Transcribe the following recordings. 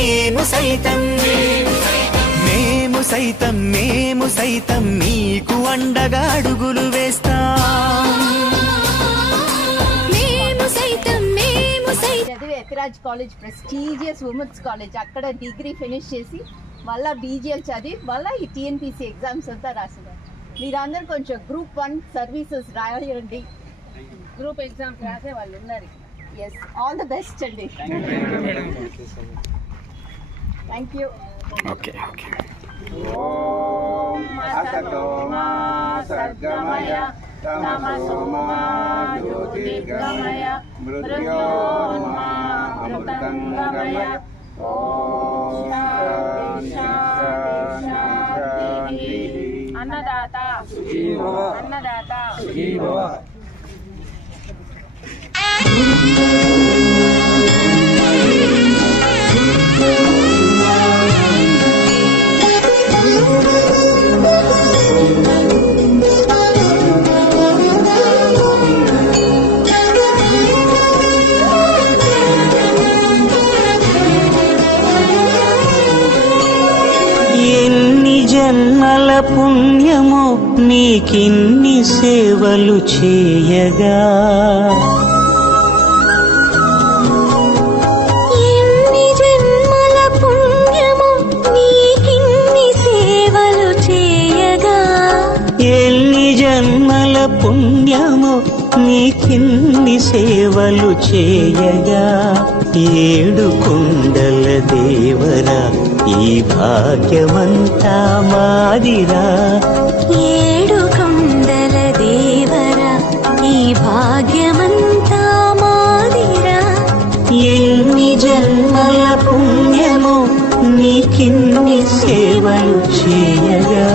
మేము సైతం మేము సైతం నీకు అండగా అడుగులు వేస్తాం. చదివి ఎఫిరాజ్ కాలేజ్ ప్రెస్టీజియస్ ఉమెన్స్ కాలేజ్, అక్కడ డిగ్రీ ఫినిష్ చేసి మళ్ళీ బీజీఎల్ చదివి మళ్ళీ ఈ టీఎన్పీసీ ఎగ్జామ్స్ అంతా రాసినారు. మీరందరూ కొంచెం గ్రూప్ 1 సర్వీసెస్ రాయండి, గ్రూప్ ఎగ్జామ్స్ రాసే వాళ్ళు ఉన్నారు. ఎస్, ఆల్ ద బెస్ట్ అండి. Thank you. Okay okay. ఓం అసతో మా సద్గమయ తమసో మా జ్యోతిర్గమయ మృత్యోర్మా అమృతంగమయ. ఓం శాంతి. అన్నదాత అన్నదాత. జన్మల పుణ్యము నీకిన్ని సేవలు చేయగా, ఎన్ని జన్మల పుణ్యము నీకిన్ని సేవలు చేయగా, ఎన్ని జన్మల పుణ్యము నీకిన్ని సేవలు చేయగా, ఏడు కొండల దేవరా ఈ భాగ్యమంతా మాదిరా, ఏడు కొండల దేవరా ఈ భాగ్యమంతా మాదిరా. ఎన్ని జన్మల పుణ్యము నీకిన్ని సేవలు చేయగా.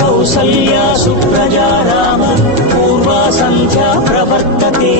కౌసల్యా సుప్రజా రామ పూర్వా సంధ్యా ప్రవర్తతే.